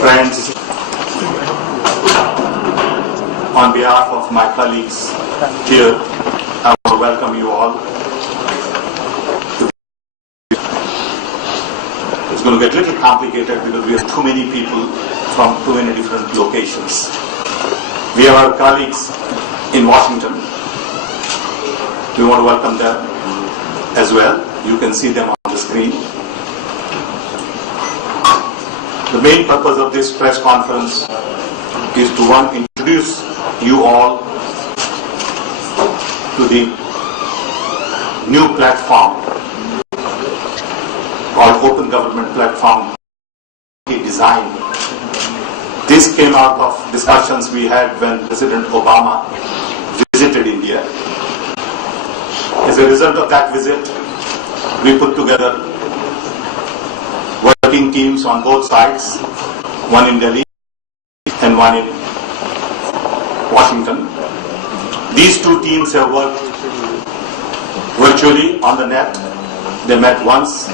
Friends, on behalf of my colleagues here, I want to welcome you all. It's going to get a little complicated because we have too many people from too many different locations. We have our colleagues in Washington. We want to welcome them as well. You can see them on the screen. The main purpose of this press conference is to, one, introduce you all to the new platform called Open Government Platform Design. This came out of discussions we had when President Obama visited India. As a result of that visit, we put together working teams on both sides, one in Delhi and one in Washington. These two teams have worked virtually on the net. They met once,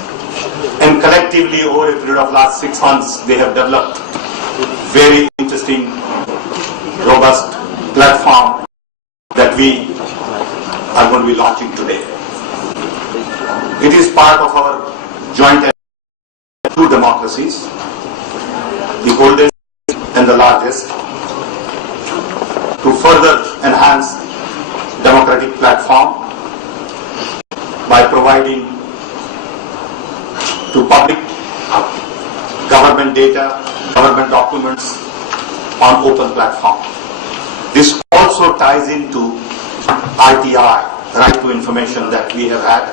and collectively over a period of last 6 months, they have developed very interesting, robust platform that we are going to be launching today. It is part of our joint two democracies, the oldest and the largest, to further enhance democratic platform by providing to public government data, government documents on open platform. This also ties into RTI, right to information, that we have had,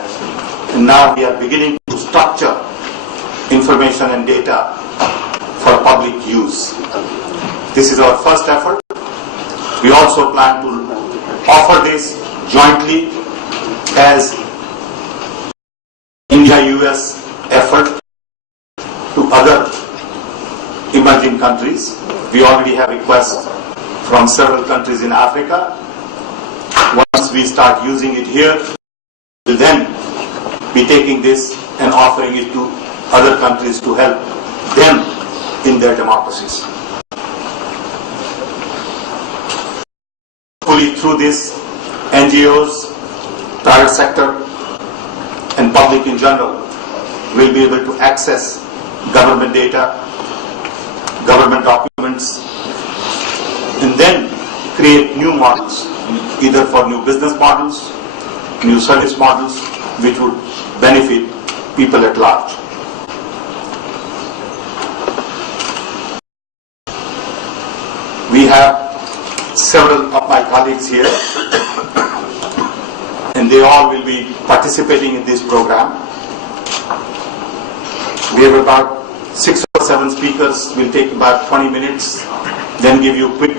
and now we are beginning to structure information and data for public use. This is our first effort. We also plan to offer this jointly as India-US effort to other emerging countries. We already have requests from several countries in Africa. Once we start using it here, we'll then be taking this and offering it to other countries to help them in their democracies. Hopefully through this, NGOs, private sector and public in general will be able to access government data, government documents, and then create new models, either for new business models, new service models, which would benefit people at large. We have several of my colleagues here, and they all will be participating in this program. We have about 6 or 7 speakers. Will take about 20 minutes, then give you a quick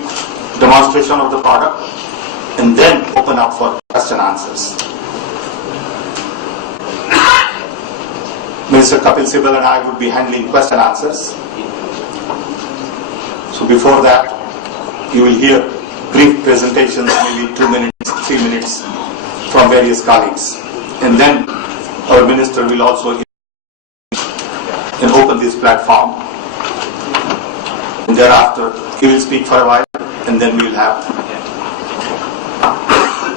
demonstration of the product, and then open up for question answers. Mr. Kapil Sibal and I would be handling question answers. So before that, you will hear brief presentations, maybe 2 minutes, 3 minutes, from various colleagues. And then our minister will also open this platform. And thereafter, he will speak for a while, and then we will have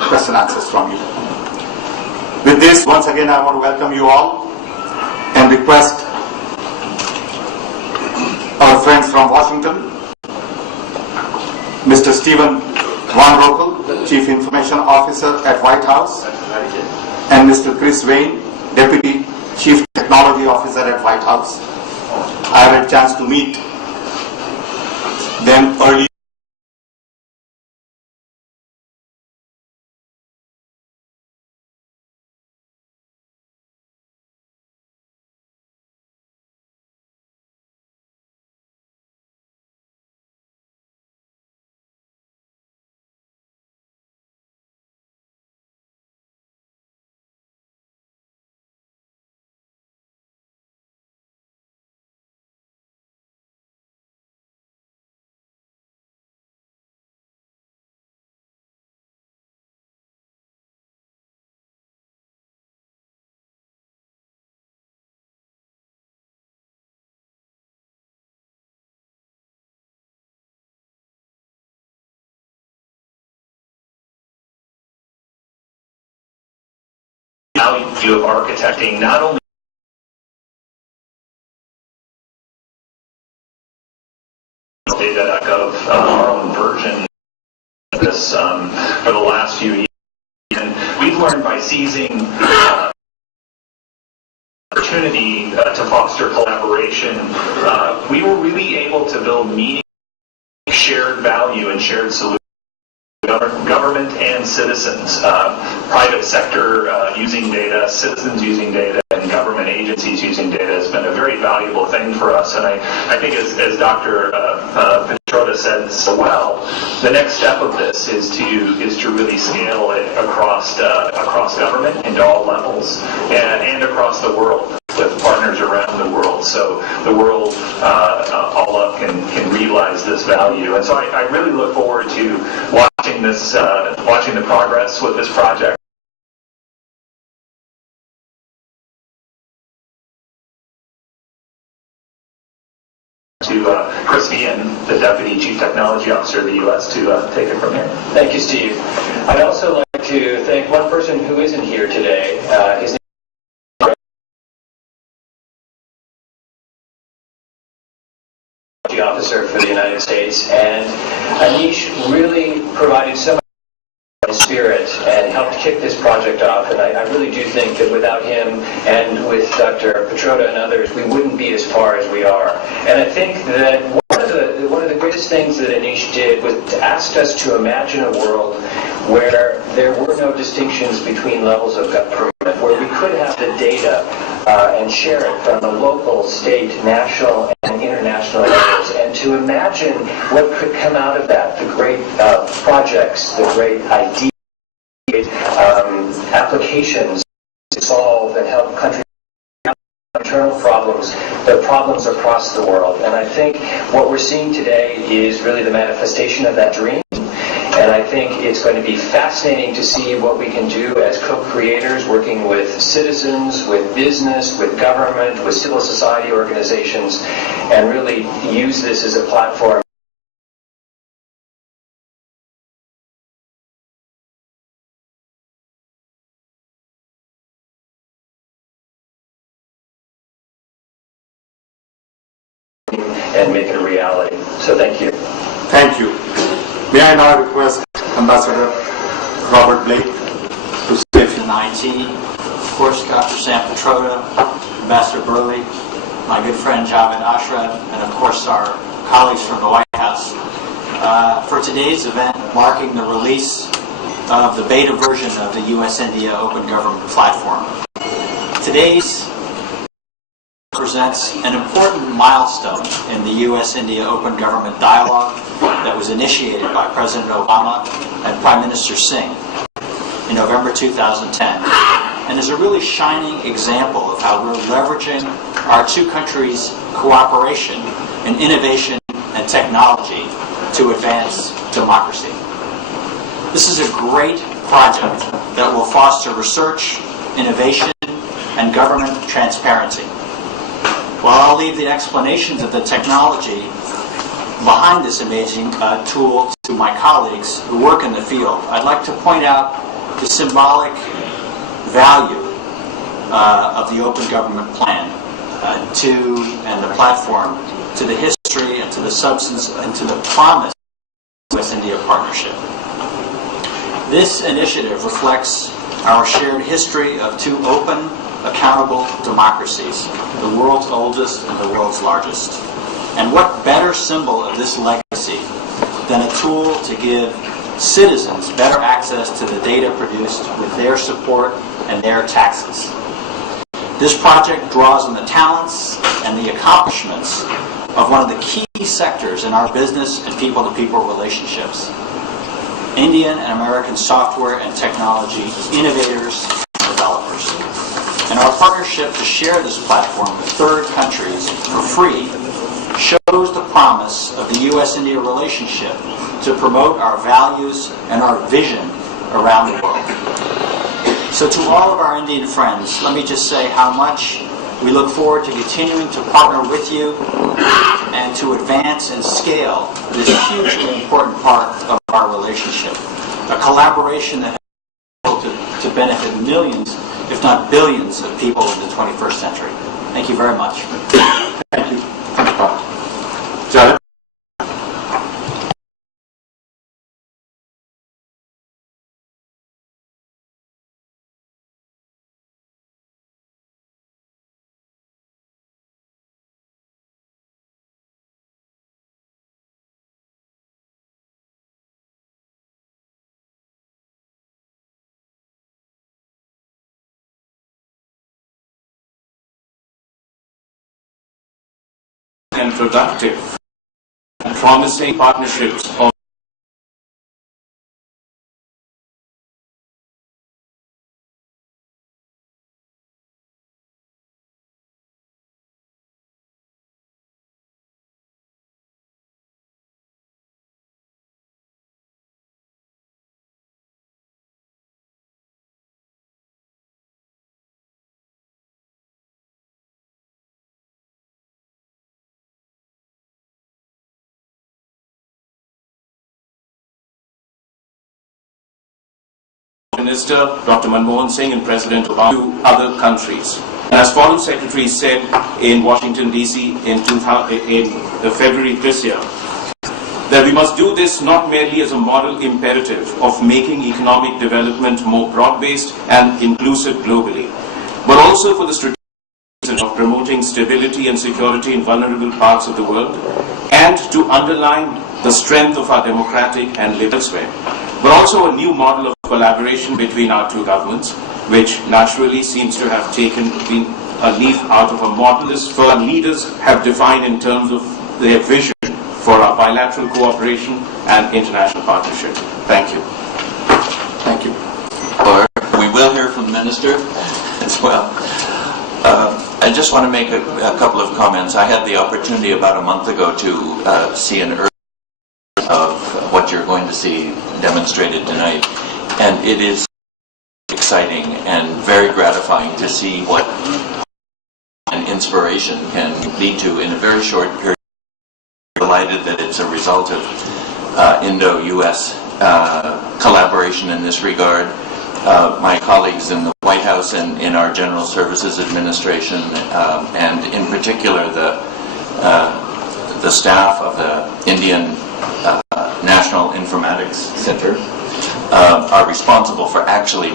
question answers from you. With this, once again, I want to welcome you all and request our friends from Washington, Mr. Stephen Van Rokel, Chief Information Officer at White House, and Mr. Chris Wayne, Deputy Chief Technology Officer at White House. I had a chance to meet them early value of architecting not only data.gov, our own version of this for the last few years. And we've learned by seizing opportunity to foster collaboration, we were really able to build meaning, shared value, and shared solutions. Government and citizens, private sector using data, citizens using data, and government agencies using data has been a very valuable thing for us. And I think as Dr. Petrotta said so well, the next step of this is to really scale it across government into all levels and across the world with partners around the world, so the world all up can realize this value. And so I really look forward to watching the progress with this project. To Christian, the Deputy Chief Technology Officer of the U.S., to take it from here. Thank you, Steve. I'd also like to thank one person who isn't here today. His name is Officer for the United States, and Anish really provided so much spirit and helped kick this project off. And I really do think that without him and with Dr. Petrotta and others, we wouldn't be as far as we are. And I think that one of the greatest things that Anish did was to ask us to imagine a world where there were no distinctions between levels of government, where we could have the data and share it from the local, state, national, and international levels, and to imagine what could come out of that, the great projects, the great ideas, applications to solve and help countries internal problems, the problems across the world. And I think what we're seeing today is really the manifestation of that dream. And I think it's going to be fascinating to see what we can do as co-creators, working with citizens, with business, with government, with civil society organizations, and really use this as a platform. And make it a reality. So thank you. Thank you. May I now request Ambassador Robert Blake to say a few in IT, of course, Dr. Sam Petrotta, Ambassador Burley, my good friend Javed Ashraf, and of course our colleagues from the White House, for today's event marking the release of the beta version of the U.S.-India Open Government Platform. Today's represents an important milestone in the U.S.-India Open Government Dialogue that was initiated by President Obama and Prime Minister Singh in November 2010, and is a really shining example of how we're leveraging our two countries' cooperation in innovation and technology to advance democracy. This is a great project that will foster research, innovation, and government transparency. While I'll leave the explanations of the technology behind this amazing tool to my colleagues who work in the field, I'd like to point out the symbolic value of the Open Government Plan and the platform, to the history and to the substance and to the promise of the U.S.-India partnership. This initiative reflects our shared history of two open, accountable democracies, the world's oldest and the world's largest. And what better symbol of this legacy than a tool to give citizens better access to the data produced with their support and their taxes. This project draws on the talents and the accomplishments of one of the key sectors in our business and people-to-people relationships: Indian and American software and technology innovators and developers. And our partnership to share this platform with third countries for free shows the promise of the U.S.-India relationship to promote our values and our vision around the world. So to all of our Indian friends, let me just say how much we look forward to continuing to partner with you and to advance and scale this hugely important part of our relationship. A collaboration that has been able to benefit millions if not billions, of people in the 21st century. Thank you very much. Thank you. Jared? And productive and promising partnerships of Minister Dr. Manmohan Singh and President Obama to other countries. As Foreign Secretary said in Washington, D.C. in February this year, that we must do this not merely as a moral imperative of making economic development more broad-based and inclusive globally, but also for the strategic of promoting stability and security in vulnerable parts of the world, and to underline the strength of our democratic and liberal sphere, but also a new model of collaboration between our two governments, which naturally seems to have been a leaf out of a model this our leaders have defined in terms of their vision for our bilateral cooperation and international partnership. Thank you. Thank you. We will hear from the Minister as well. I just want to make a couple of comments. I had the opportunity about a month ago to see an early of what you're going to see demonstrated tonight, and it is exciting and very gratifying to see what an inspiration can lead to in a very short period. I'm delighted that it's a result of Indo-US collaboration in this regard. My colleagues in the White House and in our General Services Administration, and in particular the staff of the Indian National Informatics Center, are responsible for actually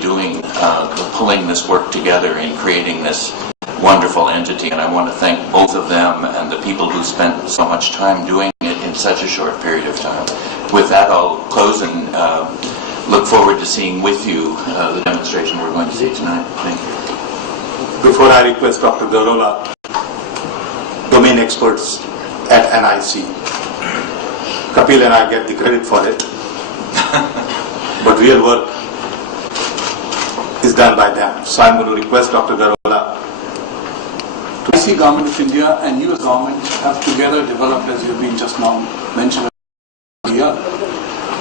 pulling this work together and creating this wonderful entity. And I want to thank both of them and the people who spent so much time doing it in such a short period of time. With that, I'll close and look forward to seeing with you the demonstration we're going to see tonight. Thank you. Before I request Dr. Garola, domain experts at NIC, Kapil and I get the credit for it, but real work is done by them. So I'm going to request Dr. Garola. IC Government of India and US government have together developed, as you've been just now mentioned here.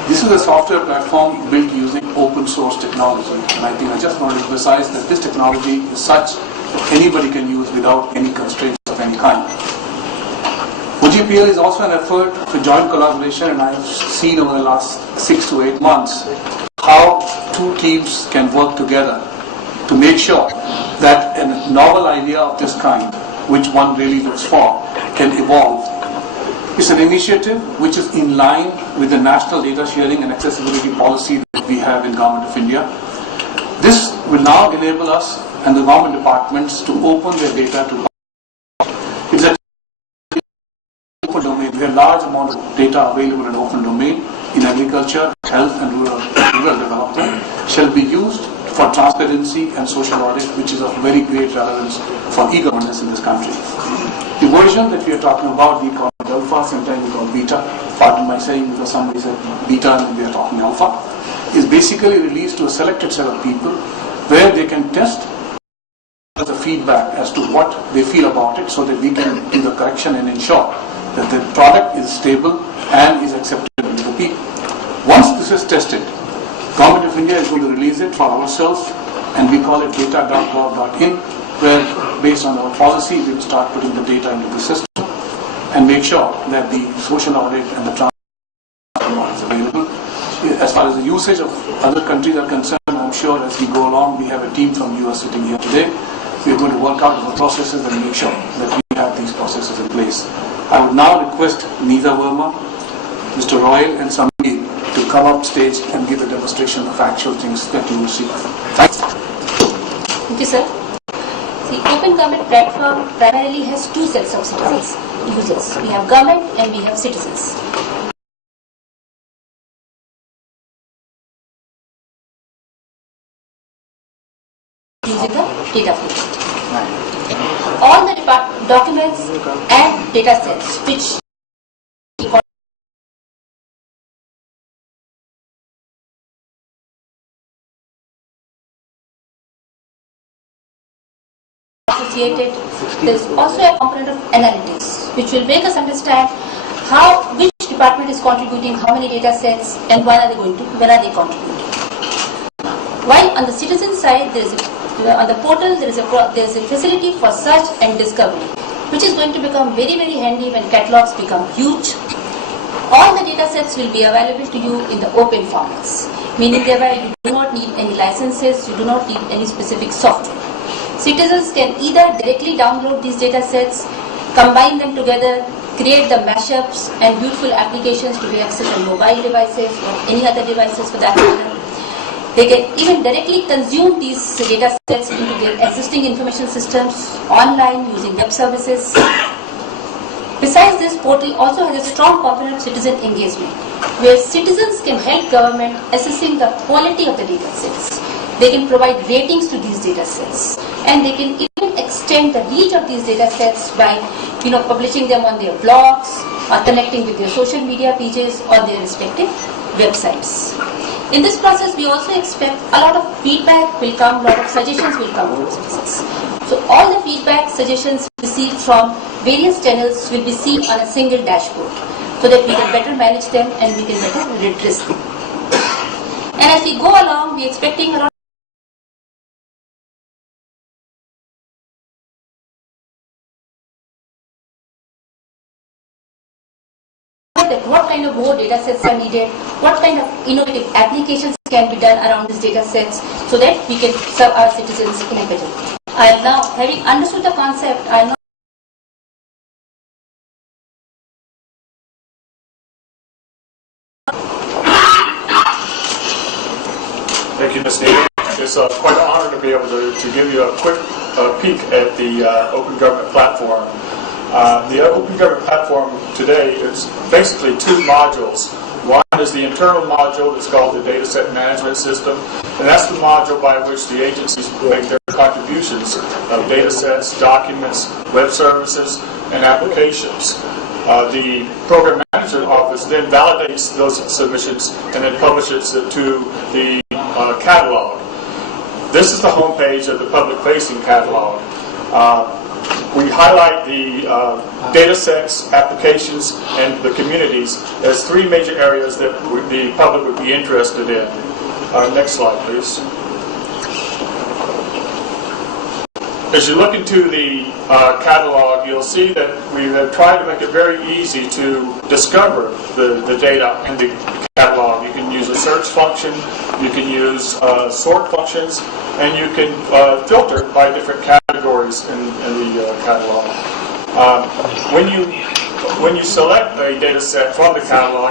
This is a software platform built using open source technology, and I think I just want to emphasize that this technology is such that anybody can use without any constraints of any kind. OGPL is also an effort for joint collaboration, and I've seen over the last 6 to 8 months how two teams can work together to make sure that a novel idea of this kind, which one really looks for, can evolve. It's an initiative which is in line with the National Data Sharing and Accessibility Policy that we have in Government of India. This will now enable us and the government departments to open their data to it's a open domain. We have large amount of data available in open domain in agriculture, health and rural development shall be used for transparency and social audit, which is of very great relevance for e-governance in this country. The version that we are talking about, we call it alpha, sometimes we call beta. Pardon my saying, because somebody said beta and we are talking alpha, is basically released to a selected set of people where they can test the feedback as to what they feel about it, so that we can do the correction and ensure that the product is stable and is acceptable to the people. Once this is tested, Government of India is going to release it for ourselves, and we call it data.gov.in, where based on our policy we will start putting the data into the system and make sure that the social audit and the transparency is available. As far as the usage of other countries are concerned, I'm I'm sure as we go along, we have a team from US sitting here today. We're going to work out the processes and make sure that we have these processes in place. I would now request Neetha Verma, Mr. Royal and Samir to come up stage and give a demonstration of actual things that you will see. Thanks. Thank you, sir. The Open Government platform primarily has two sets of citizens, users. We have government and we have citizens. Using the data flow. All the documents and data sets which associated, there is also a component of analytics which will make us understand which department is contributing how many data sets and when are they contributing. While on the citizen side, on the portal there is a facility for search and discovery, which is going to become very, very handy when catalogs become huge. All the data sets will be available to you in the open formats, meaning thereby you do not need any licenses, you do not need any specific software. Citizens can either directly download these data sets, combine them together, create the mashups and beautiful applications to be accessed on mobile devices or any other devices for that matter. They can even directly consume these data sets into their existing information systems online using web services. Besides this, portal also has a strong component of citizen engagement, where citizens can help government assessing the quality of the data sets. They can provide ratings to these data sets, and they can even extend the reach of these data sets by publishing them on their blogs or connecting with their social media pages or their respective websites. In this process, we also expect a lot of feedback will come, a lot of suggestions will come from citizens. So all the feedback, suggestions received from various channels will be seen on a single dashboard, so that we can better manage them and we can better redress them. And as we go along, we are expecting a lot that what kind of more data sets are needed, what kind of innovative applications can be done around these data sets so that we can serve our citizens in a better way. I am now, having understood the concept, I am now Thank you, Ms. Neal. It's quite an honor to be able to give you a quick peek at the Open Government Platform. The Open Government Platform today is basically two modules. One is the internal module that's called the Dataset Management System, and that's the module by which the agencies make their contributions of data sets, documents, web services, and applications. The Program Management Office then validates those submissions and then publishes it to the catalog. This is the homepage of the public-facing catalog. We highlight the data sets, applications, and the communities as three major areas that the public would be interested in. Next slide, please. As you look into the catalog, you'll see that we have tried to make it very easy to discover the data in the catalog. You can use a search function, you can use sort functions, and you can filter by different categories in the catalog. When you select a data set from the catalog,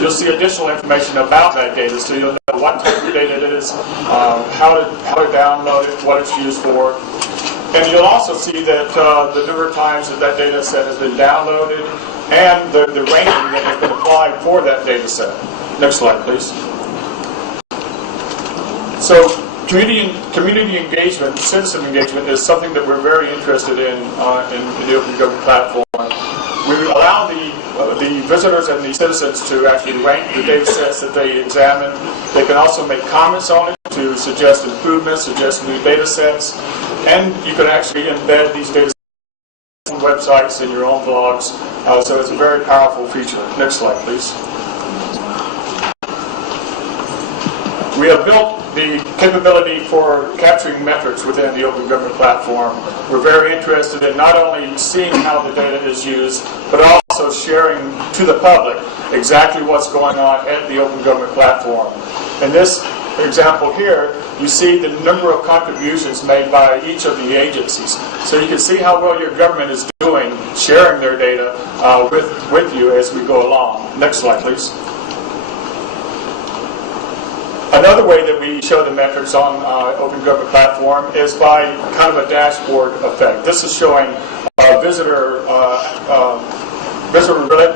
you'll see additional information about that data, so you'll know what type of data it is, how to download it, what it's used for. And you'll also see that the number of times that data set has been downloaded and the ranking that has been applied for that data set. Next slide, please. So community engagement, citizen engagement, is something that we're very interested in the Open Government Platform. We allow the visitors and the citizens to actually rank the data sets that they examine. They can also make comments on it to suggest improvements, suggest new data sets, and you can actually embed these data sets on websites and your own blogs. So it's a very powerful feature. Next slide, please. We have built the capability for capturing metrics within the Open Government Platform. We're very interested in not only seeing how the data is used, but also sharing to the public exactly what's going on at the Open Government Platform. And this example here, you see the number of contributions made by each of the agencies. So you can see how well your government is doing sharing their data with you as we go along. Next slide, please. Another way that we show the metrics on Open Government Platform is by kind of a dashboard effect. This is showing visitor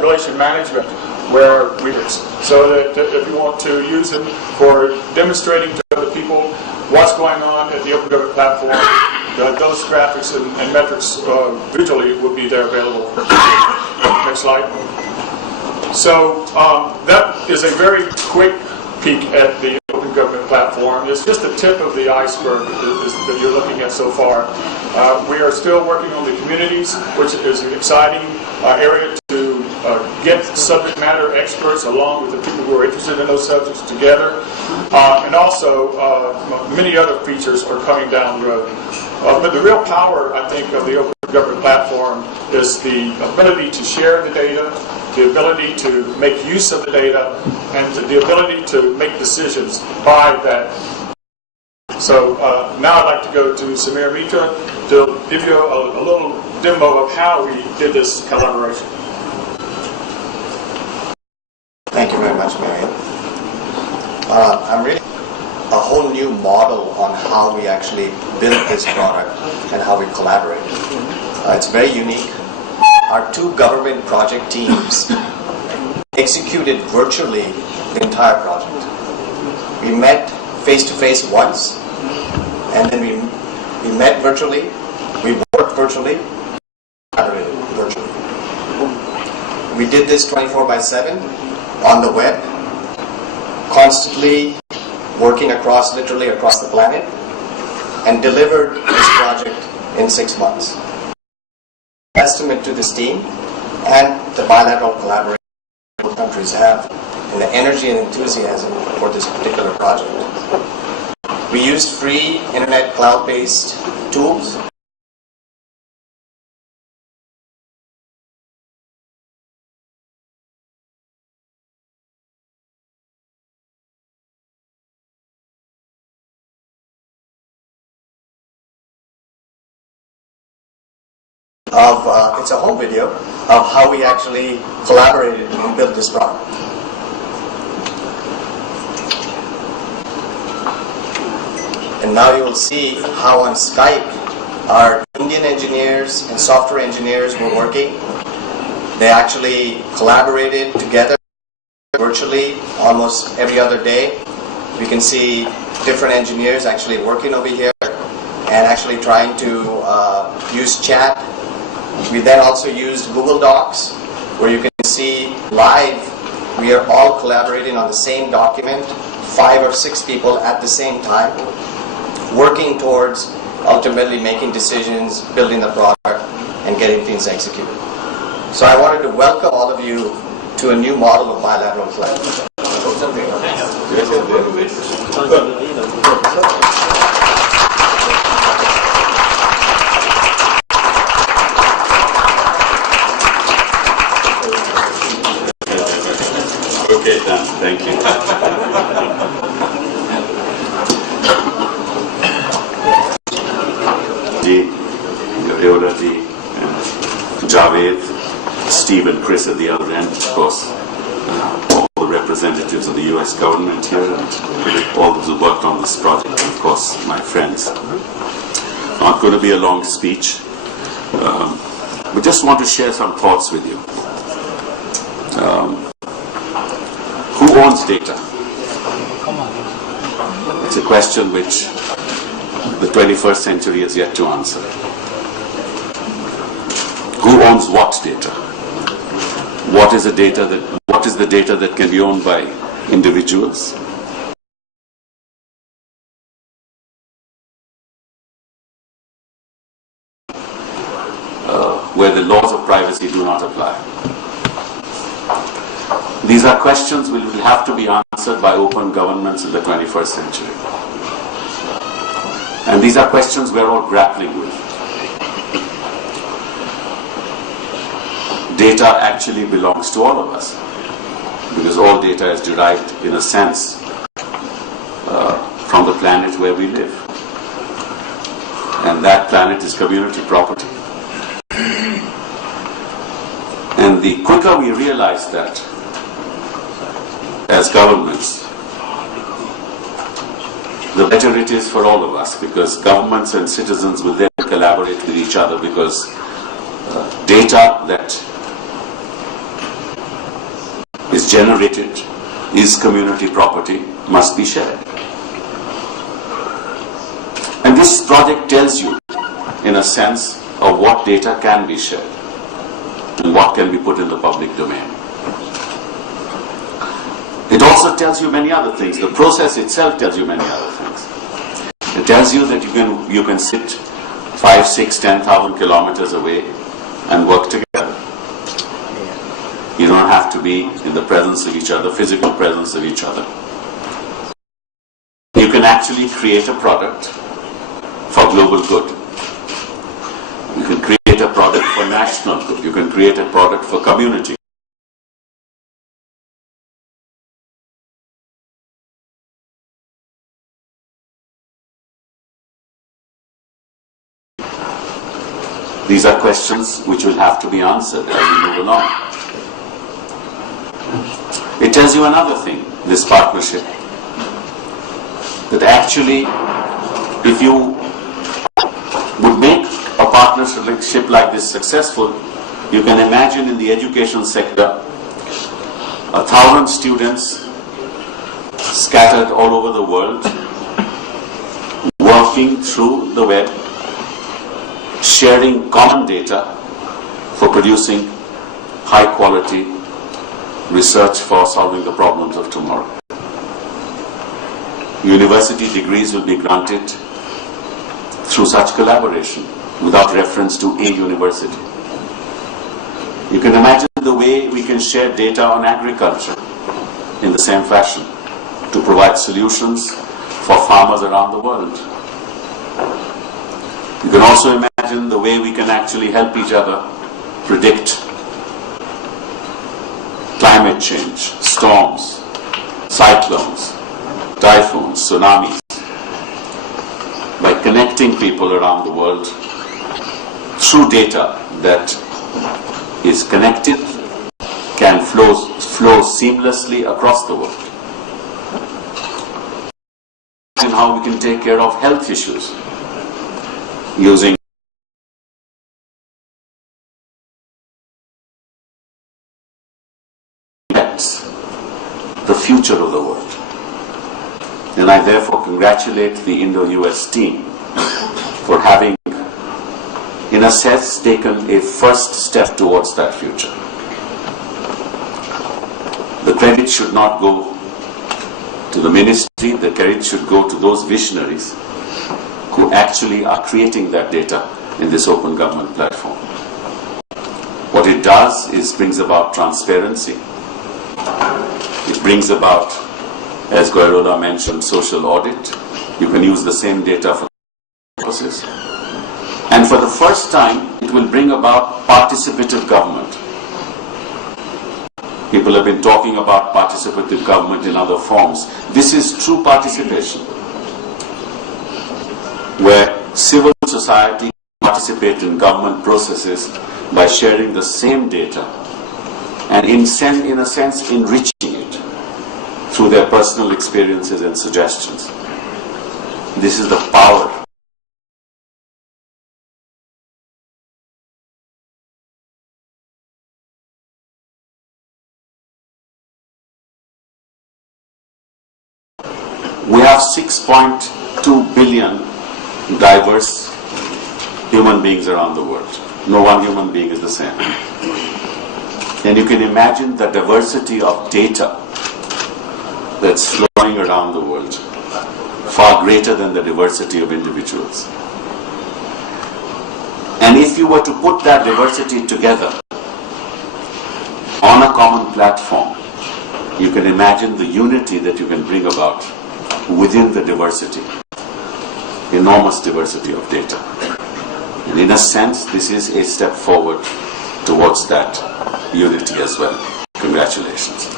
relation management where readers. So that if you want to use them for demonstrating to other people what's going on at the Open Government Platform, those graphics and metrics visually will be there available. Next slide. So that is a very quick peek at the Open Government Platform. It's just the tip of the iceberg that you're looking at so far. We are still working on the communities, which is an exciting area to get subject matter experts along with the people who are interested in those subjects together. And also, many other features are coming down the road. But the real power, I think, of the Open Government Platform is the ability to share the data, the ability to make use of the data, and the ability to make decisions by that. So now I'd like to go to Samir Mitra to give you a little demo of how we did this collaboration. Thank you very much, Marian. I'm really a whole new model on how we actually built this product and how we collaborate. It's very unique. Our two government project teams executed virtually the entire project. We met face-to-face once, and then we met virtually, we worked virtually, collaborated virtually. We did this 24/7 on the web, constantly working literally across the planet, and delivered this project in 6 months. Testament to this team and the bilateral collaboration both countries have and the energy and enthusiasm for this particular project. We used free internet cloud-based tools. It's a home video of how we actually collaborated and built this product. And now you will see how on Skype our Indian engineers and software engineers were working. They actually collaborated together virtually almost every other day. We can see different engineers actually working over here and actually trying to use chat. We then also used Google Docs, where you can see live, we are all collaborating on the same document, 5 or 6 people at the same time, working towards ultimately making decisions, building the product, and getting things executed. So I wanted to welcome all of you to a new model of bilateral collaboration. Okay, done. Thank you. Yoda, Javed, Steve and Chris at the other end, of course, all the representatives of the US government here, and all those who worked on this project, and of course, my friends. Not going to be a long speech. We just want to share some thoughts with you. Who owns data? It's a question which the 21st century has yet to answer. Who owns what data? What is the data that can be owned by individuals? Where the laws of privacy do not apply. These are questions which will have to be answered by open governments in the 21st century. And these are questions we're all grappling with. Data actually belongs to all of us, because all data is derived, in a sense, from the planet where we live. And that planet is community property. And the quicker we realize that as governments, the better it is for all of us, because governments and citizens will then collaborate with each other, because data that is generated is community property, must be shared. And this project tells you, in a sense, of what data can be shared and what can be put in the public domain. It also tells you many other things. The process itself tells you many other things. It tells you that you can sit 5, 6, 10,000 kilometers away and work together. You don't have to be in the presence of each other, physical presence of each other. You can actually create a product for global good. You can create a product for national good. You can create a product for community. These are questions which will have to be answered as we move along. It tells you another thing, this partnership, that actually if you would make a partnership like this successful, you can imagine in the education sector 1,000 students scattered all over the world, working through the web, sharing common data for producing high quality research for solving the problems of tomorrow. University degrees will be granted through such collaboration without reference to a university. You can imagine the way we can share data on agriculture in the same fashion to provide solutions for farmers around the world. You can also imagine the way we can actually help each other predict climate change, storms, cyclones, typhoons, tsunamis, by connecting people around the world through data that is connected, can flow seamlessly across the world. And how we can take care of health issues using the future of the world. And I therefore congratulate the Indo-US team for having, in a sense, taken a first step towards that future. The credit should not go to the ministry, the credit should go to those visionaries who actually are creating that data in this open government platform. What it does is brings about transparency. It brings about, as Goyrola mentioned, social audit. You can use the same data for purposes. And for the first time, it will bring about participative government. People have been talking about participative government in other forms. This is true participation, where civil society participate in government processes by sharing the same data and in a sense enriching it through their personal experiences and suggestions. This is the power . We have 6.2 billion diverse human beings around the world. No one human being is the same. And you can imagine the diversity of data that's flowing around the world, far greater than the diversity of individuals. And if you were to put that diversity together on a common platform, you can imagine the unity that you can bring about within the diversity, enormous diversity of data. And in a sense, this is a step forward towards that unity as well. Congratulations.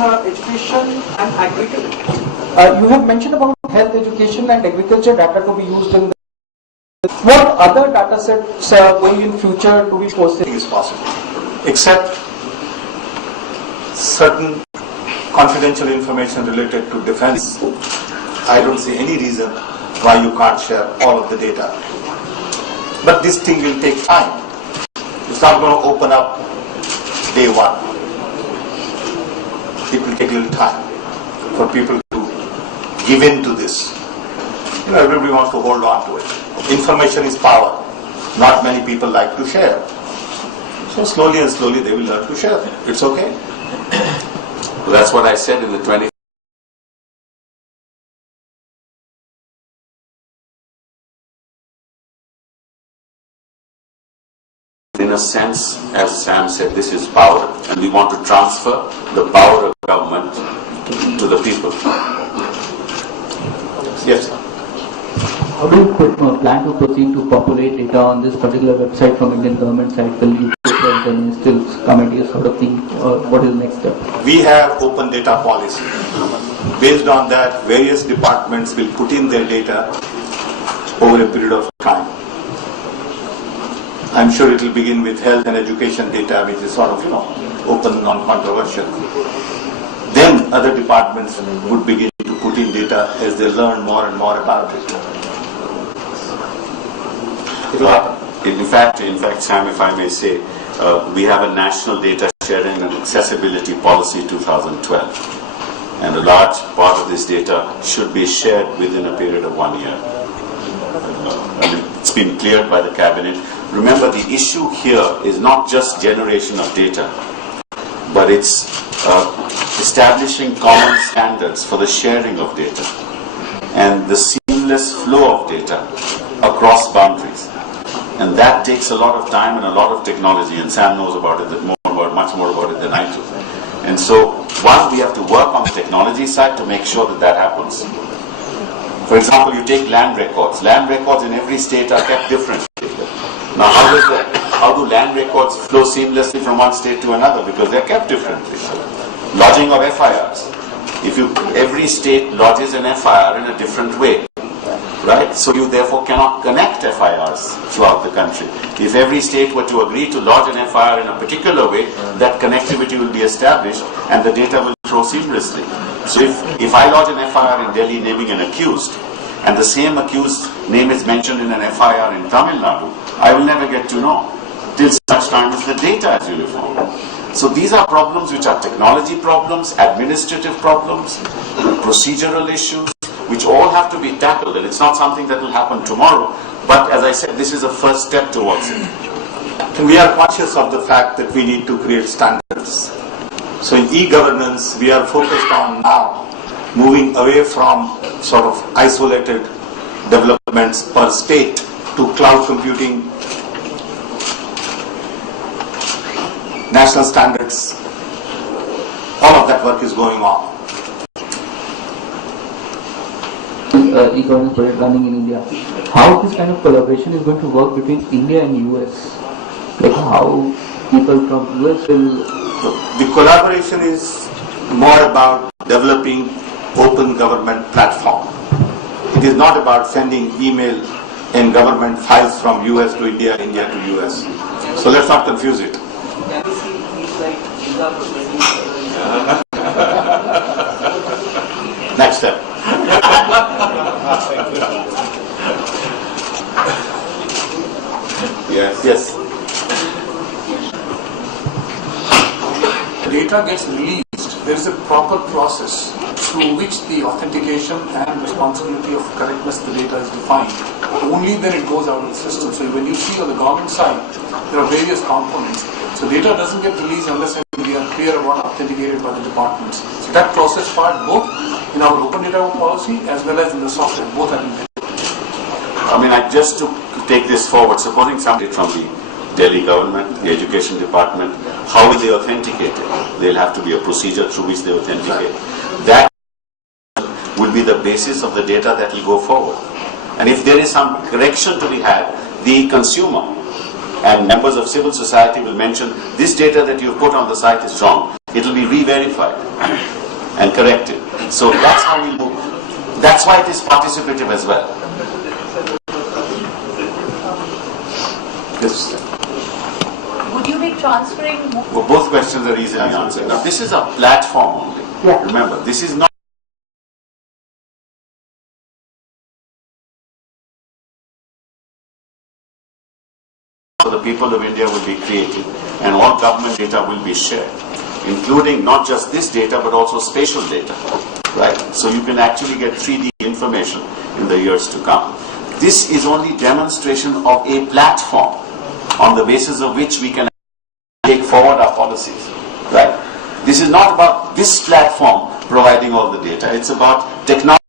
education and agriculture. You have mentioned about health, education and agriculture data to be used in what other data sets going in future to be posted? Is possible, except certain confidential information related to defense. I don't see any reason why you can't share all of the data. But this thing will take time. It's not going to open up day one. It will take a little time for people to give in to this. You know, everybody wants to hold on to it. Information is power. Not many people like to share. So slowly and slowly they will learn to share. It's okay. Well, that's what I said in the 20. In a sense, as Sam said, this is power, and we want to transfer the power of government to the people. Yes. How do you plan to proceed to populate data on this particular website from Indian government side? Will you put the ministerial committee sort of thing, or what is the next step? We have open data policy. Based on that, various departments will put in their data over a period of time. I'm sure it will begin with health and education data, which is sort of, open, non-controversial. Then other departments would begin to put in data as they learn more and more about it. In fact, Sam, if I may say, we have a national data sharing and accessibility policy 2012, and a large part of this data should be shared within a period of 1 year. It's been cleared by the cabinet. Remember, the issue here is not just generation of data, but it's establishing common standards for the sharing of data and the seamless flow of data across boundaries. And that takes a lot of time and a lot of technology, and Sam knows about it much more about it than I do. And so, one, we have to work on the technology side to make sure that that happens. For example, you take land records. Land records in every state are kept differently. Now, how do land records flow seamlessly from one state to another? Because they're kept differently. Lodging of FIRs. Every state lodges an FIR in a different way. Right? So you therefore cannot connect FIRs throughout the country. If every state were to agree to lodge an FIR in a particular way, that connectivity will be established and the data will flow seamlessly. So if I lodge an FIR in Delhi naming an accused, and the same accused name is mentioned in an FIR in Tamil Nadu, I will never get to know till such time as the data is uniform. So these are problems which are technology problems, administrative problems, procedural issues, which all have to be tackled, and it's not something that will happen tomorrow. But as I said, this is a first step towards it. And we are conscious of the fact that we need to create standards. So in e-governance, we are focused on now moving away from sort of isolated developments per state to cloud computing, national standards. All of that work is going on. E-governance project running in India. How this kind of collaboration is going to work between India and US? Like how people from US will... The collaboration is more about developing open government platform. It is not about sending email and government files from US to India, India to US. So let's not confuse it. Next step. Yes. Data gets released. There is a proper process through which the authentication and responsibility of correctness of the data is defined. Only then it goes out of the system. So when you see on the government side, there are various components. So data doesn't get released unless we are clear about authenticated by the departments. So that process part, both in our open data policy as well as in the software, both have been. Just to take this forward, supposing somebody from the Delhi government, the education department, how will they authenticate it? There'll have to be a procedure through which they authenticate. That will be the basis of the data that will go forward. And if there is some correction to be had, the consumer and members of civil society will mention, this data that you've put on the site is wrong. it will be re-verified and corrected. So that's how we move. That's why it is participative as well. Yes. Would you be transferring? Well, both questions are easily answered. Now, this is a platform only. Yeah. Remember, this is not for the people of India will be created, and all government data will be shared, including not just this data, but also spatial data, right? So you can actually get 3D information in the years to come. This is only demonstration of a platform on the basis of which we can take forward our policies, right? This is not about this platform providing all the data. It's about technology.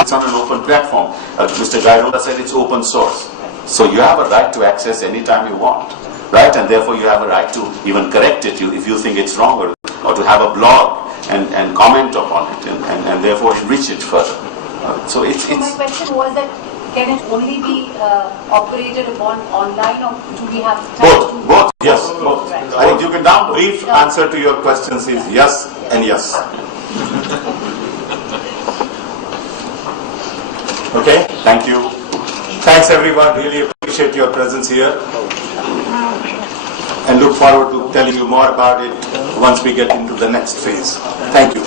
It's on an open platform. Mr. Gairola said it's open source. So you have a right to access anytime you want, right? And therefore you have a right to even correct it if you think it's wrong, or to have a blog and comment upon it and therefore enrich it further. So it's My question was that can it only be operated upon online, or do we have time both, yes, both. Right. I think you can download. Brief answer to your questions is yes and yes. Okay, thank you. Thanks everyone, really appreciate your presence here and look forward to telling you more about it once we get into the next phase. Thank you.